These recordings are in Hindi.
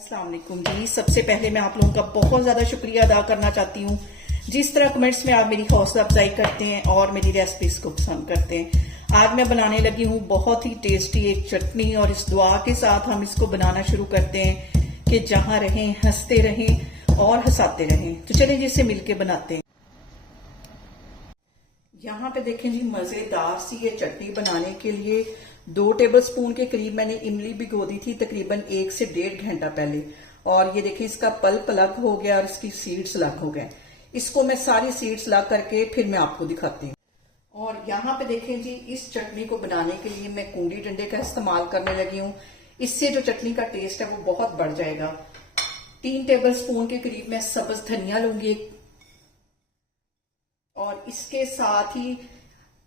अस्सलाम वालेकुम जी। सबसे पहले मैं आप लोगों का बहुत ज्यादा शुक्रिया अदा करना चाहती हूँ जिस तरह कमेंट्स में आप मेरी हौसला अफजाई करते हैं और मेरी रेसिपीज को पसंद करते हैं। आज मैं बनाने लगी हूँ बहुत ही टेस्टी एक चटनी और इस दुआ के साथ हम इसको बनाना शुरू करते हैं कि जहां रहें हंसते रहें और हंसाते रहें। तो चलिए जिसे मिलके बनाते हैं। यहाँ पे देखें जी, मजेदार सी ये चटनी बनाने के लिए 2 टेबलस्पून के करीब मैंने इमली भिगो दी थी तकरीबन 1 से 1.5 घंटा पहले। और ये देखें इसका पल्प अलग हो गया और इसकी सीड्स अलग हो गए। इसको मैं सारी सीड्स अलग करके फिर मैं आपको दिखाती हूँ। और यहाँ पे देखें जी, इस चटनी को बनाने के लिए मैं कूंडी डंडे का इस्तेमाल करने लगी हूँ। इससे जो चटनी का टेस्ट है वो बहुत बढ़ जाएगा। 3 टेबलस्पून के करीब मैं सब्ज धनिया लूंगी और इसके साथ ही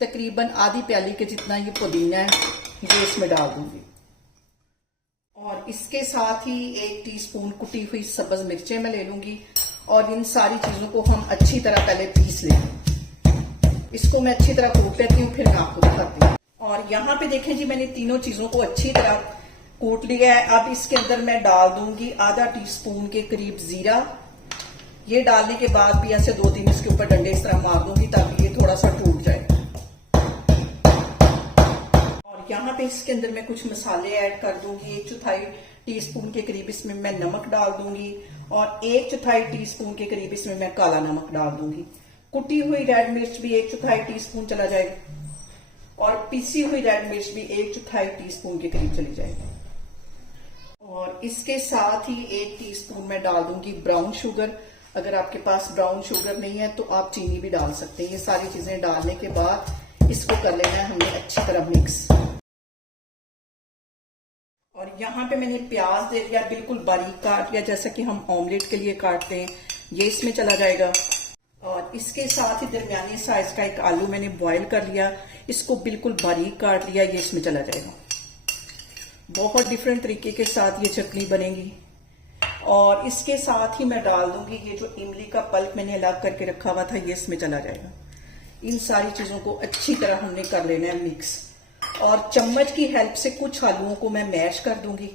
तकरीबन आधी प्याली के जितना ये पुदीना है ये इसमें डाल दूंगी। और इसके साथ ही 1 टीस्पून कुटी हुई सब्ज मिर्चें मैं ले लूंगी और इन सारी चीजों को हम अच्छी तरह पहले पीस लेंगे। इसको मैं अच्छी तरह कूट लेती हूँ, फिर मैं आपको दिखाती हूँ। और यहाँ पे देखें जी, मैंने तीनों चीजों को अच्छी तरह कूट लिया है। अब इसके अंदर मैं डाल दूंगी आधा टीस्पून के करीब जीरा। ये डालने के बाद भी ऐसे 2-3 इसके ऊपर डंडे इस तरह मार दूंगी ताकि ये थोड़ा सा टूट जाए। और यहाँ पे इसके अंदर मैं कुछ मसाले ऐड कर दूंगी। 1/4 टीस्पून के करीब इसमें मैं नमक डाल दूंगी और 1/4 टीस्पून के करीब इसमें मैं काला नमक डाल दूंगी। कुटी हुई रेड मिर्च भी 1/4 टीस्पून चला जाएगा और पीसी हुई रेड मिर्च भी 1/4 टीस्पून के करीब चली जाएगी। और इसके साथ ही 1 टीस्पून मैं डाल दूंगी ब्राउन शुगर। अगर आपके पास ब्राउन शुगर नहीं है तो आप चीनी भी डाल सकते हैं। ये सारी चीजें डालने के बाद इसको कर लेना है हमने अच्छी तरह मिक्स। और यहाँ पे मैंने प्याज दे दिया, बिल्कुल बारीक काट लिया जैसा कि हम ऑमलेट के लिए काटते हैं। ये इसमें चला जाएगा। और इसके साथ ही दरमियानी साइज का एक आलू मैंने बॉईल कर लिया, इसको बिल्कुल बारीक काट लिया, ये इसमें चला जाएगा। बहुत डिफरेंट तरीके के साथ ये चटनी बनेगी। और इसके साथ ही मैं डाल दूंगी ये जो इमली का पल्प मैंने अलग करके रखा हुआ था, ये इसमें चला जाएगा। इन सारी चीजों को अच्छी तरह हमने कर लेना है मिक्स। और चम्मच की हेल्प से कुछ आलूओं को मैं मैश कर दूंगी।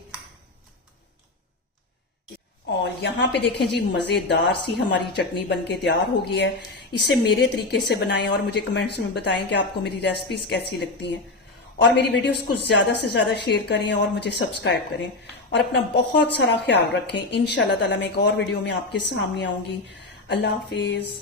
और यहाँ पे देखें जी, मजेदार सी हमारी चटनी बनके तैयार हो गई है। इसे मेरे तरीके से बनाएं और मुझे कमेंट्स में बताएं कि आपको मेरी रेसिपीज कैसी लगती हैं। और मेरी वीडियोस को ज्यादा से ज्यादा शेयर करें और मुझे सब्सक्राइब करें और अपना बहुत सारा ख्याल रखें। इंशाल्लाह ताला मैं एक और वीडियो में आपके सामने आऊंगी। अल्लाह हाफिज।